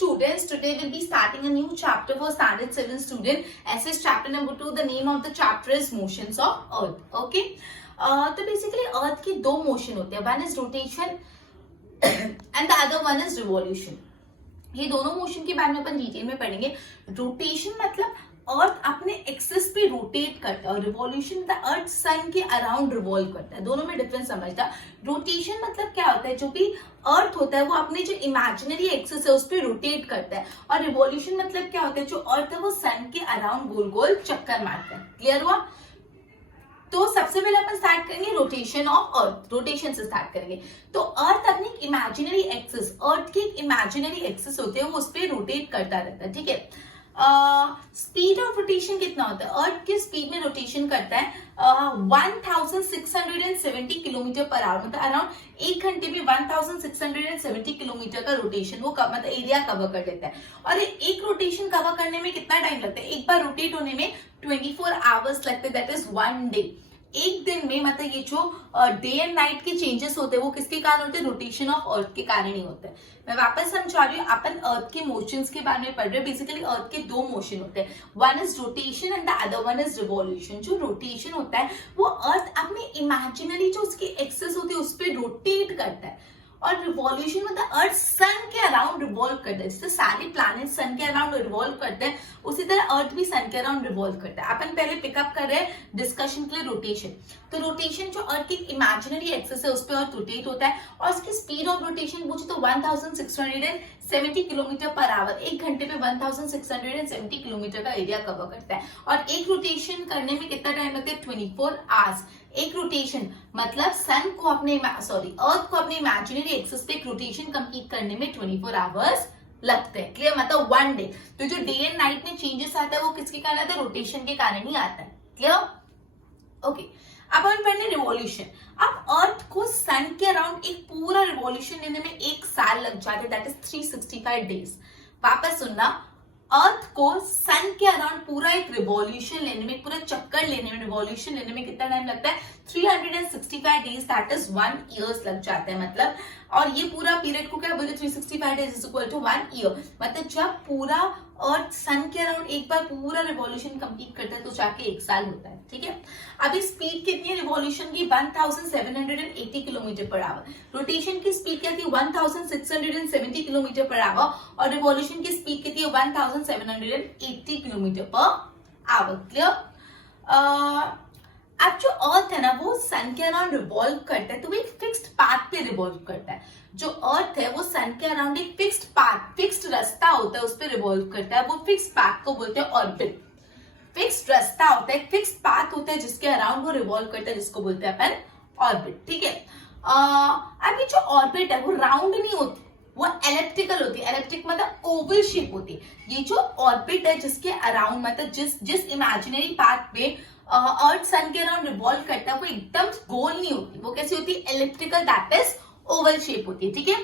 Students, today we'll be starting a new chapter for standard 7 student. SS chapter number 2. The name of the chapter is motions of earth. Okay. तो basically earth की दो motion होते हैं, one is rotation and the other one is revolution. ये दोनों motion के बारे में अपन डिटेल में पढ़ेंगे. रोटेशन मतलब अर्थ अपने एक्सिस पे रोटेट करता है और रिवॉल्यूशन द अर्थ सन के अराउंड रिवॉल्व करता है. दोनों में डिफरेंस समझता. रोटेशन मतलब क्या होता है, जो भी अर्थ होता है वो अपने जो इमेजिनरी एक्सिस है उस पर रोटेट करता है, और रिवॉल्यूशन मतलब क्या होता है, जो अर्थ है वो सन के अराउंड गोल गोल चक्कर मारता है. क्लियर हुआ? तो सबसे पहले अपन स्टार्ट करेंगे रोटेशन ऑफ अर्थ. रोटेशन से स्टार्ट करेंगे. तो अर्थ अपनी इमेजिनरी एक्सिस, अर्थ की इमेजिनरी एक्सिस होते हैं वो उस पर रोटेट करता रहता है. ठीक है. स्पीड ऑफ रोटेशन कितना होता है? अर्थ की स्पीड में रोटेशन करता है 1670 किलोमीटर पर आवर. मतलब अराउंड एक घंटे में 1670 किलोमीटर का रोटेशन वो मतलब एरिया कवर कर लेता है. और एक रोटेशन कवर करने में कितना टाइम लगता है? एक बार रोटेट होने में 24 आवर्स लगते हैं. That is one day. एक दिन में मतलब ये जो डे एंड नाइट के चेंजेस होते हैं वो किसके कारण होते हैं? रोटेशन ऑफ अर्थ के कारण ही होते हैं. मैं वापस समझा रही हूँ. अपन अर्थ के मोशंस के बारे में पढ़ रहे हैं. बेसिकली अर्थ के दो मोशन होते हैं, one is rotation and the other one is revolution. जो रोटेशन होता है वो अर्थ अपनी इमेजिनरी जो उसकी एक्सेस होती है उस पर रोटेट करता है, और रिवॉल्यूशन मतलब अर्थ सन के अराउंड रिवॉल्व करता है. जैसे सारे प्लैनेट सन के अराउंड रिवॉल्व करते हैं उसी तरह अर्थ भी सन के अराउंड रिवॉल्व करता है. अपन पहले पिकअप कर रहे हैं डिस्कशन के लिए रोटेशन. तो रोटेशन जो अर्थ की इमेजिनरी एक्सिस है उस पर अर्थ रोटेट होता है, और उसकी स्पीड ऑफ रोटेशन पूछे तो 1670 किलोमीटर पर आवर. एक घंटे में 1670 किलोमीटर का एरिया कवर करता है. और एक रोटेशन करने में कितना टाइम लगता है? 24 आवर्स. एक रोटेशन मतलब सन को अपने अर्थ को अपने इमेजिनरी एक्सिस पे एक रोटेशन कंप्लीट करने में 24 आवर्स लगते हैं. क्लियर? मतलब वन डे. तो जो डे एंड नाइट में चेंजेस आता है वो किसके कारण आता है? रोटेशन के कारण ही आता है. क्लियर? ओके. अब हम पढ़ने रिवॉल्यूशन. अब अर्थ को सन के अराउंड एक पूरा रिवॉल्यूशन लेने में एक साल लग जाता है. That is 365 days. वापस सुनना. अर्थ को सन के अराउंड पूरा एक रिवॉल्यूशन लेने में, पूरा चक्कर लेने में, रिवॉल्यूशन लेने में कितना टाइम लगता है? 365 डेज. दैट इज 1 ईयर्स लग जाता है. मतलब और ये पूरा पीरियड को क्या बोलते हैं? 365 days is equal to 1 year. मतलब जब पूरा अर्थ सन के अराउंड एक बार पूरा रिवॉल्यूशन कंप्लीट करता है तो जाके एक साल होता है. ठीक है. अभी स्पीड कितनी है रिवॉल्यूशन की? 1780 किलोमीटर पर आवर. रोटेशन की स्पीड क्या थी? 1670 किलोमीटर पर आवर. और रिवॉल्यूशन की स्पीड कितनी है? 1780 किलोमीटर पर आवर. क्लियर? अब जो अर्थ है ना वो सन के अराउंड रिवॉल्व करता है तो वो एक फिक्स्ड पाथ पे रिवॉल्व करता है. जो अर्थ है वो सन के अराउंड एक फिक्स्ड पाथ, फिक्स्ड रास्ता होता है उस पर रिवॉल्व करता है. वो फिक्स्ड पाथ को बोलते हैं ऑर्बिट. फिक्स्ड रास्ता होता है, फिक्स्ड पाथ होता है जिसके अराउंड वो रिवॉल्व करता है, जिसको बोलते हैं अपन ऑर्बिट. ठीक है. अभी जो ऑर्बिट है वो राउंड नहीं होती, वो एलिप्टिकल होती है. एलिप्टिक मतलब ओवल शेप होती है. ये जो ऑर्बिट है जिसके अराउंड मतलब जिस इमेजिनरी पाथ पे अर्थ सन के अराउंड रिवॉल्व करता है वो एकदम गोल नहीं होती. वो कैसी होती है? Elliptical. That is oval shape होती है. ठीक है.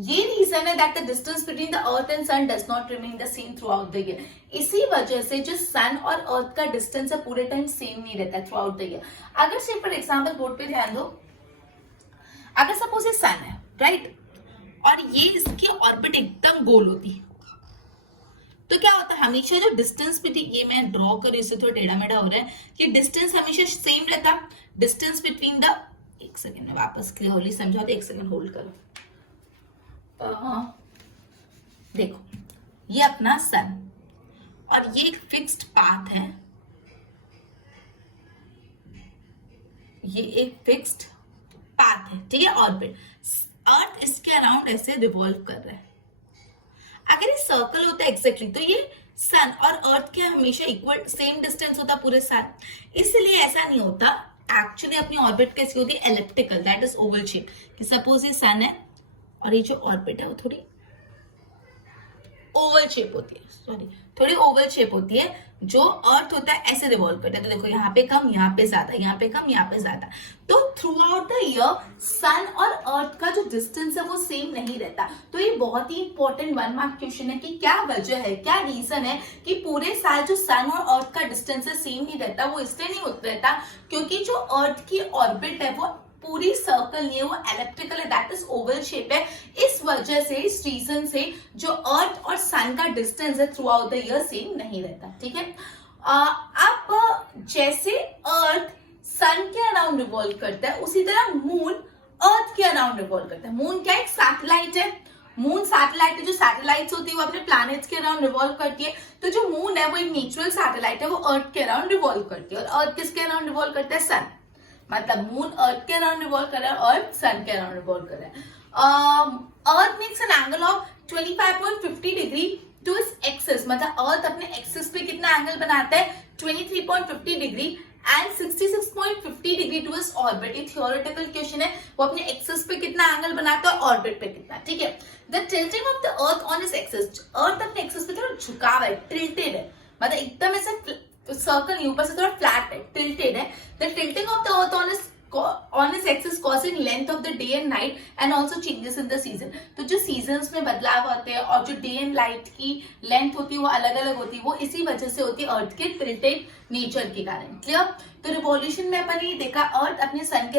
ये रीजन है that the distance between the earth and sun does not remain the same throughout the year. इसी वजह से जो सन और अर्थ का डिस्टेंस है पूरे टाइम सेम नहीं रहता थ्रू आउट द ईयर. अगर से फॉर एग्जाम्पल बोर्ड पे ध्यान दो. अगर सपोज ये सन है, राइट, और ये इसकी ऑर्बिट एकदम गोल होती है तो क्या होता है? हमेशा जो डिस्टेंस बिटवीन, ये मैं ड्रॉ कर इससे थोड़ा टेढ़ा मेढ़ा हो रहा है, ये डिस्टेंस हमेशा सेम रहता. डिस्टेंस बिटवीन द, एक सेकेंड में वापस क्लियरली समझा दे, एक सेकेंड होल्ड करो. देखो ये अपना सन और ये एक फिक्स्ड पाथ है. ये एक फिक्स्ड पाथ है. ठीक है. ऑर्बिट. अर्थ इसके अराउंड ऐसे रिवॉल्व कर रहा है. अगर ये सर्कल होता है एग्जैक्टली तो ये सन और अर्थ के हमेशा इक्वल सेम डिस्टेंस होता पूरे साल. इसलिए ऐसा नहीं होता. एक्चुअली अपनी ऑर्बिट कैसी होती है? Elliptical. That is oval shape. कि सपोज ये सन है और ये जो ऑर्बिट है वो थोड़ी ओवल शेप होती है. थोड़ी ओवल शेप होती है. जो अर्थ होता है ऐसे रिवॉल्व करता है. तो देखो यहाँ पे कम, यहाँ पे ज्यादा, यहाँ पे कम, यहाँ पे ज्यादा. तो थ्रू आउट द ईयर सन और अर्थ का जो डिस्टेंस है वो सेम नहीं रहता. तो ये बहुत ही इंपॉर्टेंट 1 मार्क क्वेश्चन है कि क्या वजह है, क्या रीजन है कि पूरे साल जो सन और अर्थ का डिस्टेंस है सेम नहीं रहता. वो इसलिए नहीं होता रहता क्योंकि जो अर्थ की ऑर्बिट है वो पूरी सर्कल नहीं है, वो एलिप्टिकल है, दैट इज ओवल शेप है। इस वजह से, इस रीजन से जो अर्थ और सन का डिस्टेंस है through out the year same नहीं रहता, ठीक है। अब जैसे अर्थ सन के अराउंड रिवॉल्व करता है, उसी तरह मून अर्थ के अराउंड रिवॉल्व करता है। मून क्या, एक सैटेलाइट है, मून सैटेलाइट है। जो सैटेलाइट्स होती है वो अपने प्लैनेट्स के अराउंड रिवॉल्व करती है, तो जो मून है वो एक नेचुरल सैटेलाइट है, वो अर्थ के अराउंड रिवॉल्व करती है। और अर्थ किसके अराउंड रिवॉल्व करता है, सन। मतलब मून अर्थ के अराउंड रिवॉल्व कर रहा है, अर्थ सन के अराउंड रिवॉल्व कर रहा है। Earth makes an angle of 25.50 degree to its axis. मतलब अर्थ अपने एक्सिस पे कितना एंगल बनाता है, 23.50 degree and 66.50 degree to its orbit. ये थियोरेटिकल क्वेश्चन है, वो अपने एक्सिस पे कितना एंगल बनाता है और ऑर्बिट पे कितना, ठीक है। The tilting of the earth on its axis, earth अपने एक्सिस पे थोड़ा झुका हुआ है, टिल्टेड है, मतलब एकदम ऐसे सर्कल नहीं, ऊपर से थोड़ा फ्लैट है, टिल्टेड है। The tilting of the earth on its axis causing length of the day and night and also changes in the season। तो जो सीजन्स में बदलाव होते हैं और जो डे एंड नाइट की लेंथ होती है वो अलग अलग होती है, वो इसी वजह से होती है अर्थ के टिल्टेड नेचर के कारण। क्लियर। तो रिवॉल्यूशन में अपन ये देखा, अर्थ अपने सन के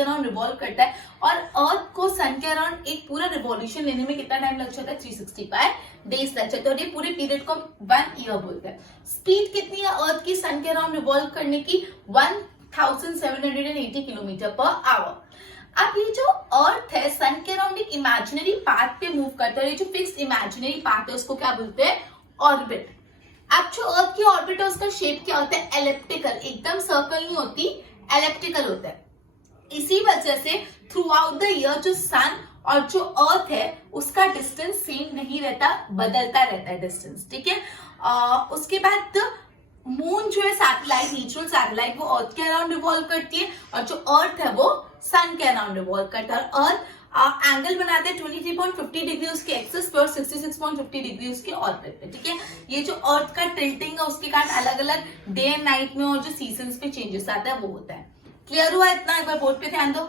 अराउंड रिवॉल्व करता है और अर्थ को सन के अराउंड एक पूरा रिवॉल्यूशन लेने में कितना टाइम लग जाता है, 365 डेज लग जाता है। और ये पूरे पीरियड को 1 ईयर बोलते हैं। स्पीड कितनी है अर्थ की सन के अराउंड रिवॉल्व करने की, 1780 किलोमीटर पर आवर। अब ये जो अर्थ है सन के अराउंड एक इमेजिनरी पाथ पे मूव करता है, ये जो फिक्स्ड इमेजिनरी पाथ है उसको क्या बोलते हैं, ऑर्बिट। अब जो अर्थ की ऑर्बिट है उसका शेप क्या होता है, एलिप्टिकल, एकदम सर्कल नहीं होती, एलिप्टिकल होता है। इसी वजह से थ्रू आउट द ईयर जो सन और जो अर्थ है उसका डिस्टेंस सेम नहीं रहता, बदलता रहता है डिस्टेंस, ठीक है। उसके बाद मून जो है सैटेलाइट, नेचुरल सैटेलाइट, वो अर्थ के अराउंड रिवॉल्व करती है और जो अर्थ है वो सन के अराउंड रिवॉल्व करता है। अर्थ एंगल बनाते हैं 23.50 डिग्री उसके एक्सिस पे और 66.50 डिग्री उसके ऑर्बिट पे, ठीक है। ये जो अर्थ का टिल्टिंग है उसके कारण अलग अलग डे एंड नाइट में और जो सीजन्स पे चेंजेस आता है वो होता है। क्लियर हुआ इतना? एक बार बोर्ड पे ध्यान दो।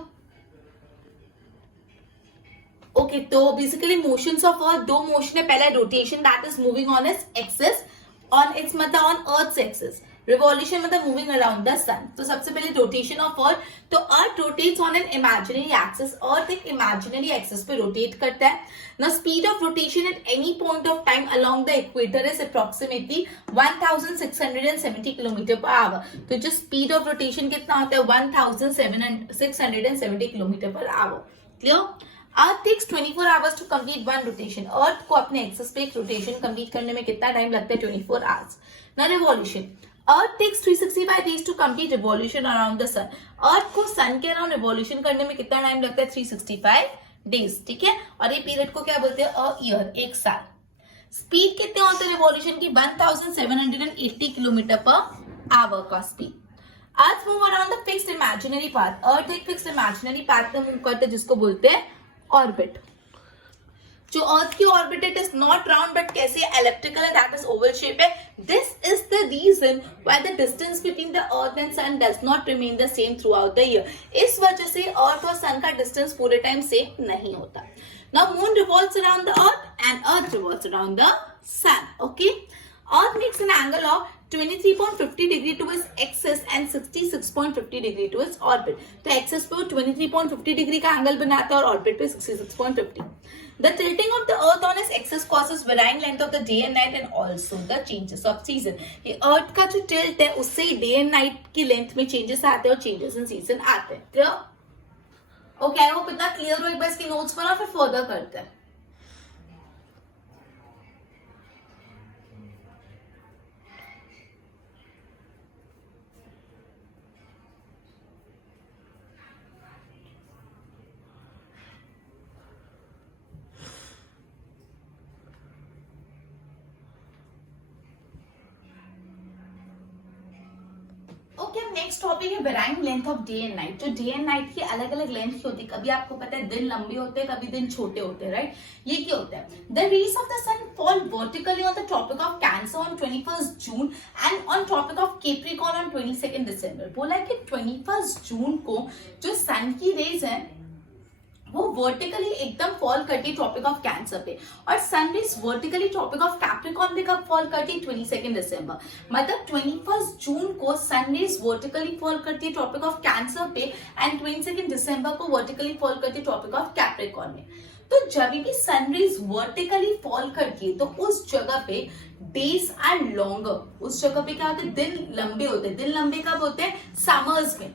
ओके, तो बेसिकली मोशंस ऑफ अर्थ, दो मोशन है। पहला rotation, that is moving on its axis, on its मतलब ऑन अर्थ एक्सिस। रिवॉल्यूशन मतलब मूविंग अराउंड द सन। तो सबसे पहले रोटेशन ऑफ अर्थ, तो earth rotates on an imaginary axis, earth एक इमेजिनरी एक्सिस पे रोटेट करता है। Now speed of rotation at any point of time along the equator is approximately 1670 kilometre per hour. तो जो स्पीड ऑफ रोटेशन कितना होता है, 1670 kilometre per hour. Clear. Earth takes 24 hours to complete one rotation. Earth को अपने axis पे एक rotation complete करने में कितना टाइम लगता है, 24 आवर्स। ना revolution, earth takes 365 days to complete revolution around the sun. Earth को सन के अराउंड रिवॉल्यूशन करने में कितना टाइम लगता है, 365 डेज, ठीक है। और ये पीरियड को क्या बोलते हैं, अ ईयर, एक साल। स्पीड कितने होते हैं रिवॉल्यूशन की, 1780 किलोमीटर पर आवर का speed. Earth move around the fixed imaginary path, earth एक फिक्स्ड इमेजिनरी पाथ में मूव करते हैं जिसको बोलते हैं ऑर्बिट। जो अर्थ की orbit it is not round but कैसे एलिप्टिकल है, दैट इज ओवल शेप है। This is the reason why the distance between the earth and sun does not remain the same throughout the year. इस वजह से अर्थ और सन का distance पूरे time same नहीं होता। Now moon revolves around the earth and earth revolves around the sun. Okay, earth makes an angle of 23.50 degree to its axis and 66.50 degree to its orbit. तो axis पे 23.50 degree का angle बनाता है और orbit पे 66.50। The tilting of the earth on its axis causes varying length of the day and night and also the changes of season। ये अर्थ का जो टिल्ट है उससे डे एंड नाइट की लेंथ में चेंजेस आते हैं और चेंजेस इन सीजन आते हैं। क्लियर? ओके, आई होप इतना क्लियर हो। एक बार इसकी नोट्स बनाओ फिर फर्दर करते हैं। नेक्स्ट टॉपिक है varying length of day and night. तो डे एंड नाइट की अलग अलग लेंथ की होती है। कभी आपको पता है दिन लंबे होते हैं, कभी दिन छोटे होते हैं, राइट। ये क्या होता है, the rays of the sun fall vertically on the Tropic of Cancer on 21 June and on Tropic of Capricorn on 22 December. बोला कि 21 जून को जो सन की रेज है वो वर्टिकली एकदम फॉल करती है ट्रॉपिक ऑफ कैंसर पे, और sun rays vertically Tropic of Capricorn पे कब फॉल करती है? 22 दिसंबर। मतलब 21 जून को सन रेज वर्टिकली फॉल करती है ट्रॉपिक ऑफ कैंसर पे, एंड 22 दिसंबर को वर्टिकली फॉल करती है ट्रॉपिक ऑफ कैप्रिकॉर्न में। तो जब भी सन रेज वर्टिकली फॉल करती है तो उस जगह पे डेज आर लॉन्गर, उस जगह पे क्या होते हैं? दिन लंबे होते हैं। दिन लंबे कब होते हैं? समर्स में।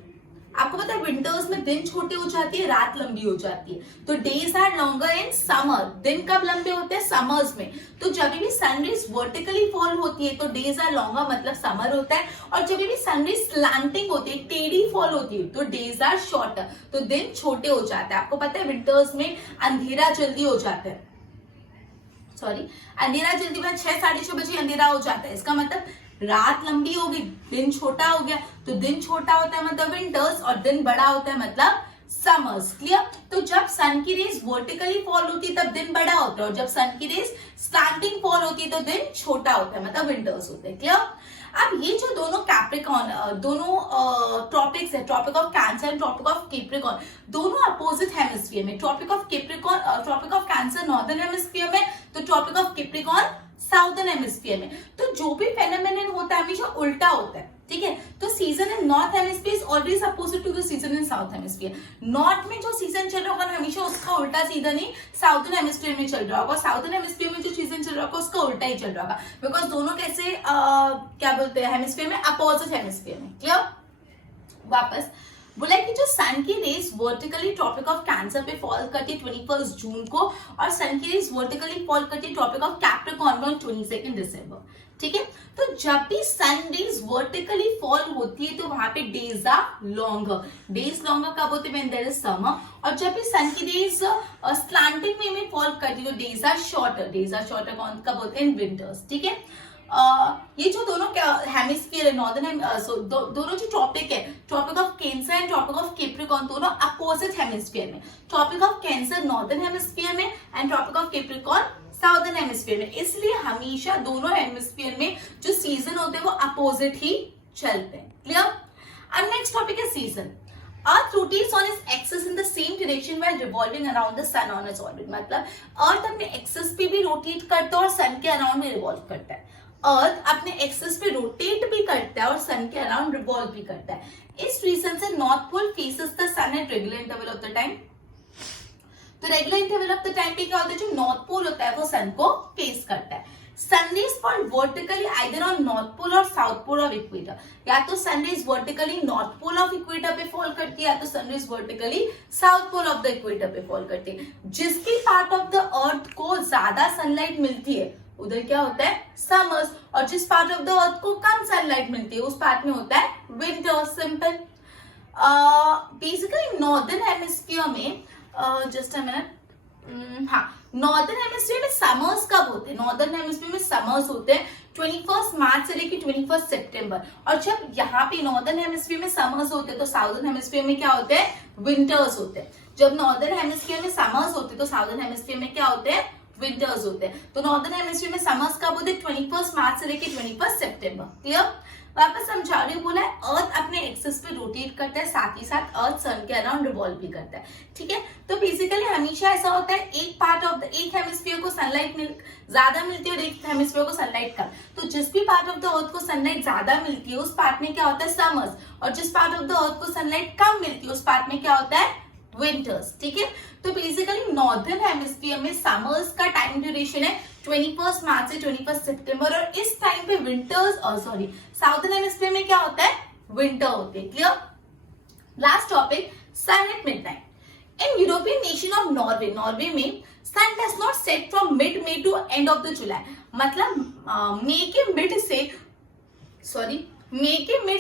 आपको पता है विंटर्स में दिन छोटे हो जाती है, रात लंबी हो जाती है। तो days are longer in summer, दिन कब लंबे होते हैं? समर्स में। तो जब भी सनरेज वर्टिकली फॉल होती है तो डेज आर लॉन्गर, मतलब समर होता है। और जब भी सनरेज स्लैंटिंग होती है, टेढ़ी फॉल होती है, तो डेज आर शॉर्टर, तो दिन छोटे हो जाते हैं। आपको पता है विंटर्स में अंधेरा जल्दी हो जाता है, अंधेरा जल्दी, 6 साढ़े 6 बजे अंधेरा हो जाता है। इसका मतलब रात लंबी होगी, दिन छोटा हो गया। तो दिन छोटा होता है मतलब विंटर्स, और दिन बड़ा होता है मतलब समर्स। क्लियर? तो जब सन की रेज वर्टिकली फॉल होती है तब दिन बड़ा होता है, और जब सन की रेज स्लैंटिंग फॉल होती है तो दिन छोटा होता है, मतलब विंटर्स होते हैं। क्लियर? अब ये जो दोनों कैप्रिकॉर्न, दोनों ट्रॉपिक्स है, tropic of Cancer and tropic of Capricorn, दोनों अपोजिट हेमिस्फीयर में। Tropic of Capricorn, Tropic of Cancer northern hemisphere में, तो Tropic of Capricorn southern hemisphere में। तो जो भी फेनोमेनन होता है हमेशा उल्टा होता है, ठीक है? तो season in north hemisphere is always opposite to the season in south hemisphere. North में जो सीजन चल रहा होगा हमेशा उसका उल्टा सीजन ही साउथर्न हेमिस्फीयर में चल रहा होगा, साउथर्न हेमिस्फीयर में जो सीजन चल रहा होगा उसका उल्टा ही चल रहा होगा, बिकॉज दोनों कैसे क्या बोलते हैं हेमिस्फीयर में, अपोजिट हेमिस्फीयर में। क्लियर? वापस बोला कि जो सन की rays vertically Tropic of Cancer पे फॉल करती है 21 जून को, और सन की रेज वर्टिकली फॉल करती है ट्रॉपिक ऑफ कैप्रिकॉर्न में 22 दिसंबर। ठीक है? तो जब भी सन रेज वर्टिकली फॉल होती है तो वहां पे days are longer. Days longer कब होते हैं? When there is summer. और जब भी सन की रेज स्लैंटिंग वे में फॉल करती है तो days are shorter. Days are shorter कब होते हैं? In winters. ठीक है? ये जो दोनों हेमिस्फीयर है, नॉर्दर्न दोनों जो ट्रॉपिक है, tropic of Cancer and tropic of Capricorn, दोनों अपोजिट हेमिस्फीयर में। Tropic of Cancer northern hemisphere में and tropic of Capricorn southern hemisphere में। इसलिए हमेशा दोनों हेमिस्फीयर में जो सीजन होते हैं वो अपोजिट ही चलते हैं। क्लियर? अब नेक्स्ट टॉपिक है season. Earth rotates on its axis in the same direction while revolving around the sun on its orbit। मतलब अर्थ अपने एक्सिस पे भी रोटेट करता है और सन के अराउंड में रिवॉल्व करता है। अर्थ अपने एक्सिस पे रोटेट भी करता है और सन के अराउंड रिवॉल्व भी करता है। इस रीजन से north pole faces the sun at regular interval of the time. तो regular interval of the time पे क्या होता है? जो नॉर्थ पोल होता है वो सन को फेस करता है। Sun rays fall vertically either on north pole और साउथ पोल ऑफ इक्वेटर। या तो sun rays vertically north pole of equator पे फॉल करती है, या तो sun rays vertically south pole of the equator पे फॉल करती है। जिसकी पार्ट ऑफ द अर्थ को ज्यादा सनलाइट मिलती है उधर क्या होता है? समर्स। और जिस पार्ट ऑफ द अर्थ को कम सनलाइट मिलती है उस पार्ट में होता है winter. Simple. Basically northern hemisphere में जस्ट अ मिनट, हाँ, नॉर्दर्न हेमिस्फीयर में समर्स कब होते हैं? नॉर्दर्न हेमिस्फीयर में समर्स होते हैं 21 मार्च से लेकर 21 सितंबर। और जब यहाँ पे नॉर्दर्न हेमिस्फीयर में समर्स होते हैं तो साउदर्न हेमिस्फीयर में क्या होते हैं? विंटर्स होते हैं। जब नॉर्दर्न हेमिस्फीयर में समर्स होते हैं तो साउदर्न हेमिस्फीयर में क्या होते हैं? विंटर्स होते हैं। तो नॉर्दर्न हेमिस्फीयर में समर्स कब होते हैं? 21 मार्च से लेकर 21 सितंबर। क्लियर? वापस समझा रही हूँ। बोला है अर्थ अपने एक्सिस पे रोटेट करता है, साथ ही साथ अर्थ सन के अराउंड रिवॉल्व भी करता है। ठीक है? तो बेसिकली हमेशा ऐसा होता है एक पार्ट ऑफ द एक हेमिस्फीयर को सनलाइट ज्यादा मिलती है और एक हेमिस्फीयर को सनलाइट कम। तो जिस भी पार्ट ऑफ द अर्थ को सनलाइट ज्यादा मिलती है उस पार्ट में क्या होता है? समर्स। और जिस पार्ट ऑफ द अर्थ को सनलाइट कम मिलती है उस पार्ट में क्या होता है? विंटर्स। ठीक है? तो बेसिकली नॉर्दर्न हेमिस्फीयर में समर्स का टाइम ड्यूरेशन है 21 मार्च से 21 सितंबर, और इस टाइम पे विंटर्स साउदर्न हेमिस्फीयर में क्या होता है? विंटर होते हैं। Clear? Last topic, sun at midnight. In European nation of Norway, Norway में sun does not set from mid May to end of the July. मतलब मई के मिड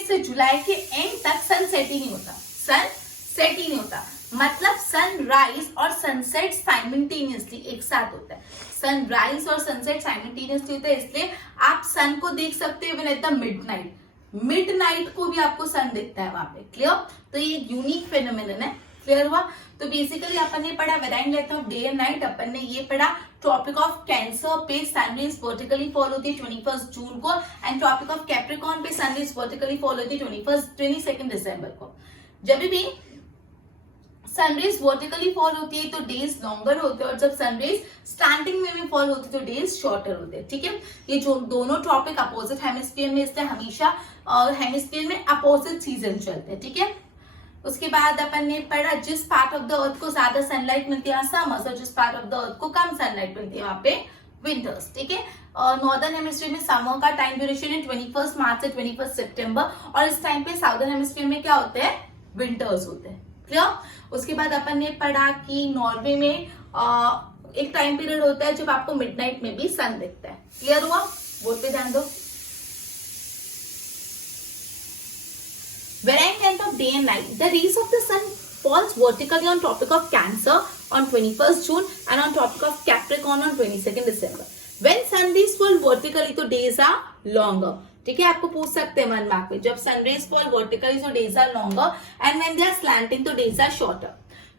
से जुलाई के एंड तक सन सेट ही नहीं होता। सन सेट ही नहीं होता, मतलब सनराइज और सनसेट साइमल्टेनियसली एक साथ होता है। सनराइज और सनसेट साइमल्टेनियसली होता है, इसलिए आप सन को देख सकते हो एट द मिडनाइट। मिडनाइट को भी आपको सन दिखता है वहां पे। क्लियर? तो ये यूनिक फेनोमेनन है। क्लियर हुआ? तो बेसिकली अपन ने पढ़ा varying length of day and night. अपन ने ये पढ़ा ट्रॉपिक ऑफ कैंसर पे सन रेज वर्टिकली फॉल होती है 21 जून को, एंड ट्रॉपिक ऑफ कैप्रिकॉर्न पे सन रेज वर्टिकली फॉल होती है 22 दिसंबर को। जब भी सनरेज वर्टिकली फॉल होती है तो डेज लॉन्गर होते हैं, और जब सनरेज स्टैंडिंग में भी फॉल होती है तो डेज शॉर्टर होते हैं, ठीक है। ये जो दोनों टॉपिक अपोजिट हेमिस्फीयर में, इसलिए हमेशा हेमिस्फीयर में अपोजिट सीजन चलते हैं, ठीक है। उसके बाद अपन ने पढ़ा जिस पार्ट ऑफ द अर्थ को ज्यादा सनलाइट मिलती है समर्स, और जिस पार्ट ऑफ द अर्थ को कम सनलाइट मिलती है वहां पे विंटर्स, ठीक है। नॉर्दर्न हेमिस्फीयर में समर का टाइम ड्यूरेशन है 21 मार्च से 21 सितंबर, और इस टाइम पे साउदर्न हेमिस्फीयर में क्या होते हैं, विंटर्स होते हैं, क्लियर। उसके बाद अपन ने पढ़ा कि नॉर्वे में एक टाइम पीरियड होता है जब आपको मिडनाइट में भी सन दिखता है, क्लियर हुआ, बोर्ड पे ध्यान दो। Varying length of day and night. The rays of the sun falls vertically on Tropic of Cancer on 21st June and on Tropic of Capricorn on 22nd December. When sun rays fall vertically, तो days are longer. ठीक है, आपको पूछ सकते हैं one mark में, जब sun rays fall vertically तो days are longer, and when they are slanting तो days are shorter.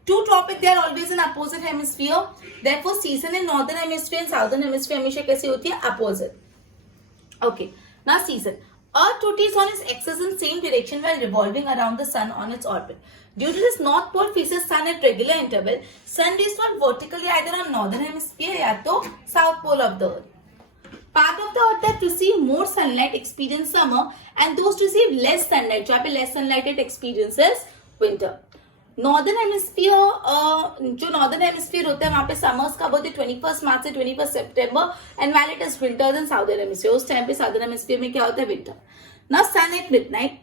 Two topic they are always in opposite hemisphere. Therefore, season in northern hemisphere and southern hemisphere हमेशा कैसी होती है, opposite. Okay, now season. Earth rotates on its axis in same direction while revolving around the sun on its orbit. Due to this, North Pole faces sun at regular interval. Sun rays fall vertically either on northern hemisphere या तो south pole of the earth. Part of the earth that receive more sunlight experience summer, and those receive less sunlight, जहाँ पे less sunlight it experiences winter. Northern hemisphere जो northern hemisphere होता है वहां पे summers कब होते हैं 21 मार्च से 21 सितंबर, and while it is winters in southern hemisphere, उस टाइम पे साउदर्न हेमिस्फीयर में क्या होता है, winter. Now sun at midnight.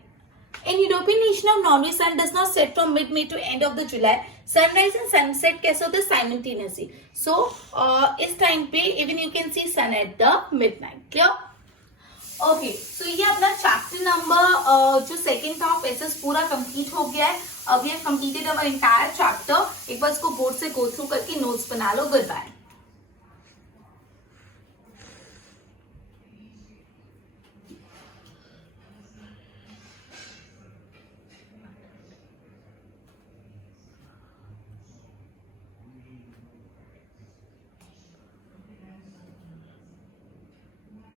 In European nation of Norway sun does not set from mid May to end of the July. Sunrise and sunset कैसे होते हैं, simultaneously. So इस टाइम पे even you can see sun at the midnight, clear. Okay, so ये अपना chapter number जो second था पेसेस पूरा कंप्लीट हो गया है. We have completed our entire chapter. एक बार इसको बोर्ड से गो थ्रू करके नोट्स बना लो. Good bye.